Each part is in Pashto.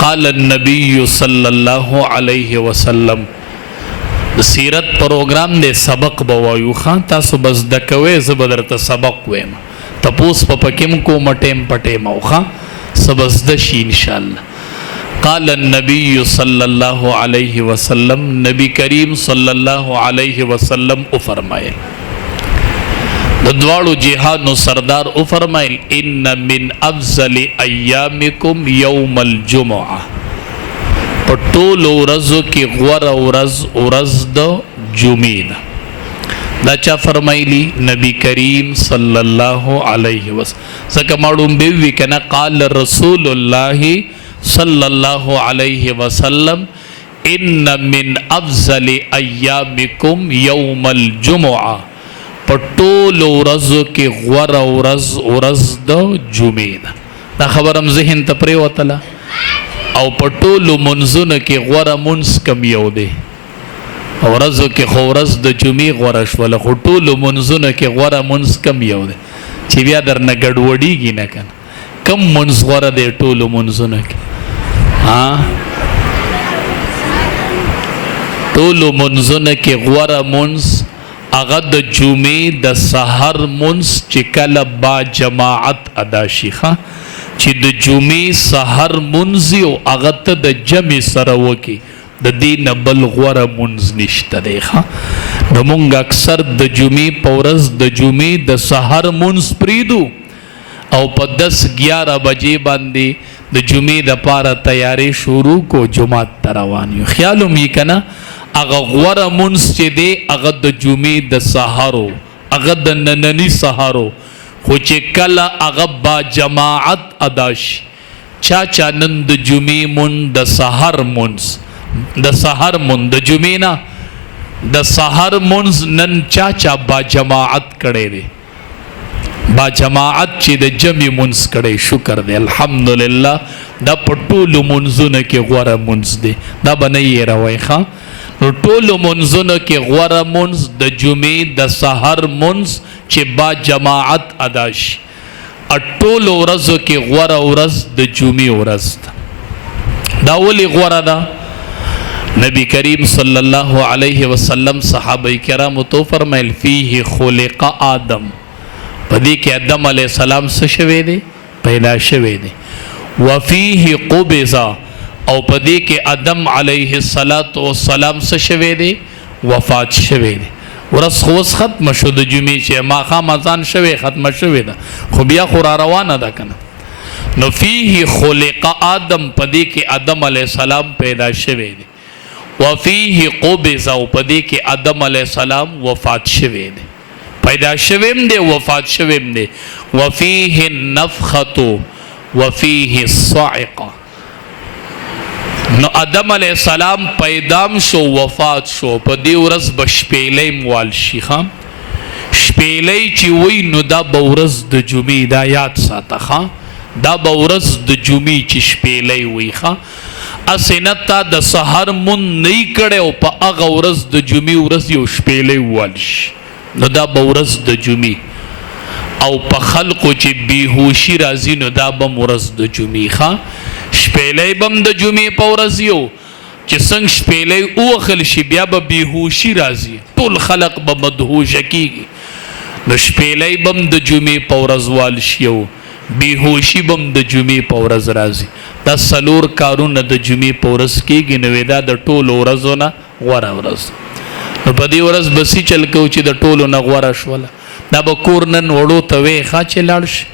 قال النبی صلی اللہ علیہ وسلم. د سیرت پروګرام دی سبق به وایو خان تاسو بس د کوي زه به درته سبق وایم تپوس په پکیم کوم ټیم پټیم او خان سبس د شي ان شاء الله. قال النبی صلی اللہ علیہ وسلم نبی کریم صلی اللہ علیہ وسلم او فرمائل د دوالو جهانو سردار او فرمائل ان من افضل ایامکم یوم الجمعه پټول ورځو کې غوره ورځ د جمعې ده. دا چا فرمایلی؟ نبی کریم صلی الله علیه وسلم. ځکه معلوم به وي کنه قال رسول الله صلی الله علیه وسلم ان من افضل ایامکم یوم الجمعه پټول ورځو کې غوره ورځ د جمعې ده. دا خبرم ذهن ته پرېوتله. او پټولو منځونه کې غوره منځ کم یو دی ورځو کې خو ورځ د جمعې غوره شوله خو ټولو منځونه کې غوره منځ کم یو دی چې بیا درنه ګډوډېږي نه کنه کم منځ غوره دی ټولو منځونه کې ټولو منځونه کې غوره منځ هغه د جمعې د سحر منځ چې کله با جماعت ادا شي چې د جمعې سحر منځ او هغه ته د جمع سره وکړي د دې نه بل غوره منځ نشته دی. نو موږ اکثر د جمعې په ورځ د جمعې د سحر منځ پرېږدو او په 10-11 بجې باندې د جمعې دپاره تیاری شروع کو جماعت ته روان یو. خیال هم یې که نه هغه غوره منځ چې دی هغه د جمعې د سحرو هغه د ننني سحرو خو چې کله هغه با جماعت ادا شي چا نن د جمعې مونځ د سحر مونځ د سحر مونځ د جمعې نه د سحر مونځ نن چا با جماعت کړی دی با جماعت چې د جمع مونځ کړی شکر دی الحمدلله. دا په ټولو منځونه کې غوره مونځ دی. دا به نه یې روئ ښه نو ټولو منځونو کې غوره منځ د جمعې د سحر منځ چې با جماعت ادا شي ټولو ورځو کې غوره ورځ د جمعې ورځ ده. دا ولې غوره ده؟ نبی کریم صلی الله علیه وسلم صحابه کرامو تو فرمایل فیه خلق آدم په دې کې آدم علیه السلام څه شوی دی؟ پیدا شوی دی. وفیه قبض او په دې کې آدم علیه السلام څه شوی دی؟ وفات شوی دی. ورځ خو اوس ختمه شو د جمعې چې ماښام اذان شوی ختمه شوې ده خو بیا خو را روانه ده که نه. نو فیه خلق آدم په دې کې آدم علیه السلام پیدا شوی دی. وفیه قبض او په دې کې آدم علیه السلام وفات شوی دی. پیدا شویم دی وفات شویم دی. وفیه النفخة وفیه الصاعقة. نو آدم علیہ السلام پیدام شو وفات شو په دې ورځ به شپېلۍ موال شي شپېلۍ چې وی نو دا به ورځ د جمعې دا یاد ساته دا به ورځ د جمعې چې شپېلۍ وی هسې نه تا د سحر مونځ نه یې کړی او په هغه ورځ د جمعې ورځ یو شپېلۍ ووال شي نو دا به ورځ د جمعې او په خلقو چې بیهوشي راځي نو دا به ورځ د جمعې شپېلۍ بم د جمعې په ورځ یو چې څنګه شپېلۍ ووهل شي بیا به بیهوشي راځي ټول خلق به مدهوشه کېږي نو شپېلۍ بم د جمعې په ورځ وال شي یو بیهوشي بم د جمعې په ورځ راځي. دا څلور کارونه د جمعې په ورځ کېږي نو دا د ټولو ورځو نه غوره ورځ. نو په دې ورځ بسي چل کوو چې د ټولو نه غوره شوله. دا به کور نن وړو ته وی چې لاړ شي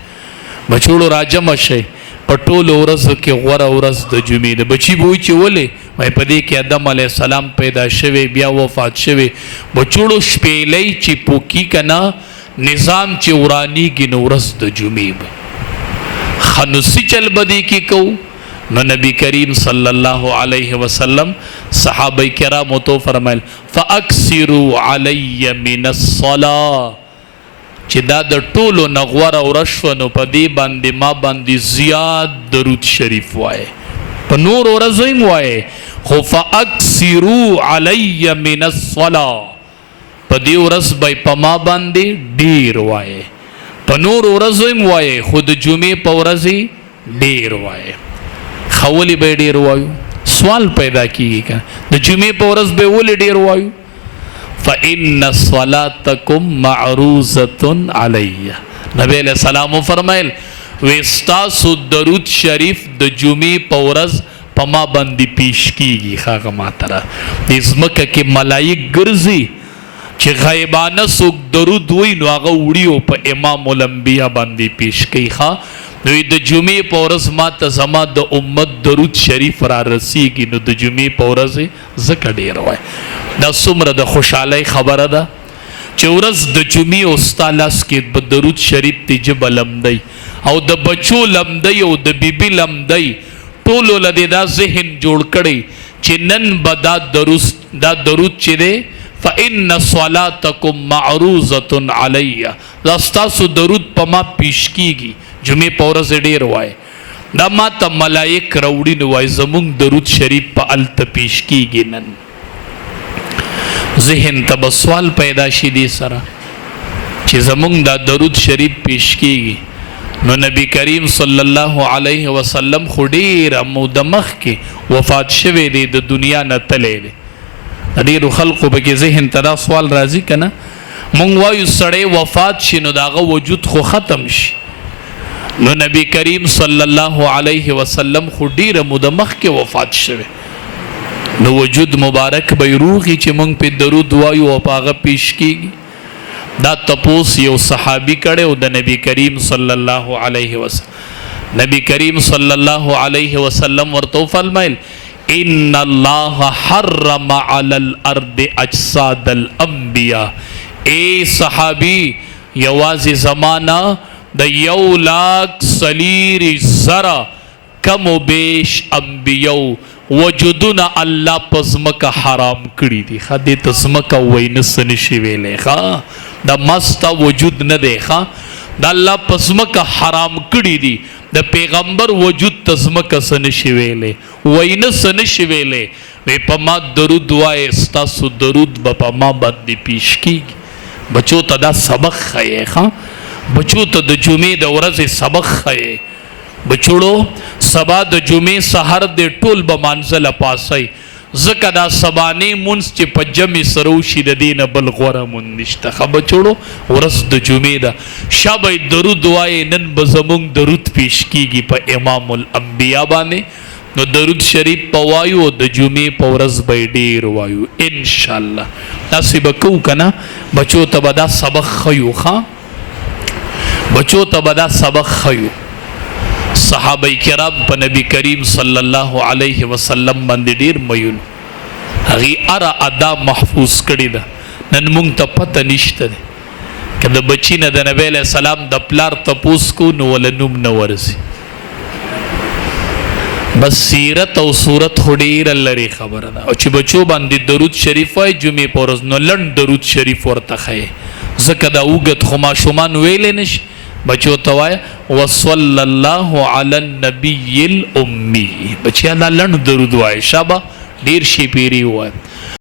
بچوړو راجمع شئ په ټولو ورځو کې غوره ورځ د جمعې ده. بچي به وایي چې ولې وایي په دې کې آدم علیه السلام پیدا شوی بیا وفات شوی بچوړو شپېلۍ چې پوکي که نه نظام چې ورانیږي نو ورځ د جمعې به خنوسي چل به دې کې کوو. نو نبی کریم صلی الله علیه وسلم صحابه کرامو تو فرمایل فاکثروا علی من الصلاة چې دا د ټولو نه غوره ورځ شوه نو په دې باندې ما باندې زیات درود شریف وایه په نور ورځو هم وایه خو فاکثروا علی من الصلاة په دې ورځ به په ما باندې ډیر وایه په نور ورځو هم وایه خو د جمعې په ورځ ډیر وایه. خولی به ډیر وایو سوال پیدا کیږي کنه د جمعې په ورځ به ولې ډیر وایو فإن صلاتکم معروضة علی نبی علیہ السلام فرمایل وستاسو درود شریف د جمعې په ورځ په ما باندې پیش کیږي خاغه ما ترا د زمکه کې ملائک ګرځي چې غیبانه څوک درود وای نو هغه وړیو په امام الانبیاء باندې پیش کوي ښا نو د جمعې په ورځ ما ته زما د امت درود شریف را رسیږي نو د جمعې په ورځ زکه ډیر وای دا څومره د خوشحالۍ خبره ده چې ورځ د جمعې او ستا لاس کې به درود شریف تی جبه لمدی او د بچو لمدی او د بیبي لمدی ټولو لدې دا ذهن جوړ کړی چې نن به دا درود چې دی فإن صلاتکم معروضة علی دا ستاسو درود په ما پیش کیږي جمعې په ورځ ډیر وای دا ما ته ملائک راوړي نو وای زمونږ درود شریف په هلته پیش کیږي نن ذهن ته به سوال پیدا شي دې سره چې زمونږ دا درود شریف پیش کیږي نو نبی کریم صلی الله علیه وسلم خو ډیر موده مخکې وفات شوی دی د دنیا نه تللی دی ډیرو خلقو به کې ذهن ته دا سوال راځي که نه مونږ وایو سړی وفات شي نو د هغه وجود خو ختم شي نو نبی کریم صلی الله علیه وسلم خو ډیره موده مخکې وفات شوی نو وجود مبارک به روغي چې مونږ په درود وایو او په هغه پیش کیږي دا تپوس یو صحابی کړه او د نبی کریم صلی الله علیه وسلم نبی کریم صلی الله علیه وسلم ورته فرمایل ان الله حرم علی الارض اجساد الانبیاء اے صحابی یوازې زمانہ د 1,40,000 کم و بیش انبیاء وجودونه الله پزمکه حرام کړی دي خدای تزمکه وینس نشي ویلې ښا دا مستا وجود نه دی ښا دا الله پزمکه حرام کړی دي د پیغمبر وجود تزمکه سنشي ویلې وینس نشي ویلې وی په ما درود وای ستاسو درود په ما باندې پیش کیږي بچو ته دا سبق خایې ښا بچو ته د جمعې د ورځې سبق خایې بچوړو سبا د جمعې سحر د ټول به مانځله پاسئ ځکه دا سبانې مونځ چې په جمع سره وشي د دې نه بل غوره مونځ نشته ښه بچوړو ورځ د جمعې ده شابه درود وایې نن به زمونږ درود پیش کیږي په امام الانبیا باندې نو درود شریف په وایو او د جمعې په ورځ به ډیر وایو انشاءالله داسې به کوو که نه بچو ته به دا سبق ښیو ښه بچو ته به دا سبق ښیو صحابه کرام په نبی کریم صلی الله علیه وسلم باندې ډیر مین هغه اره ادا محفوظ کړی ده نن مونږ ته پته نشته ده که د بچی نه د نبی علیہ السلام د پلار تپوس کو نو ول نوم نه ورسي بس سیرت او صورت خو ډیره لري خبره ده او چې بچو باندې درود شریف وای جمعې په ورځ نو لنډ درود شریف ورته ښیې ځکه دا اوږد خو ماشومان ویلی نشي بچو ته وایه وصلی الله علی النبی الامی بچیا دا لنډ درود وایه شابه ډیر شي پیري ووایه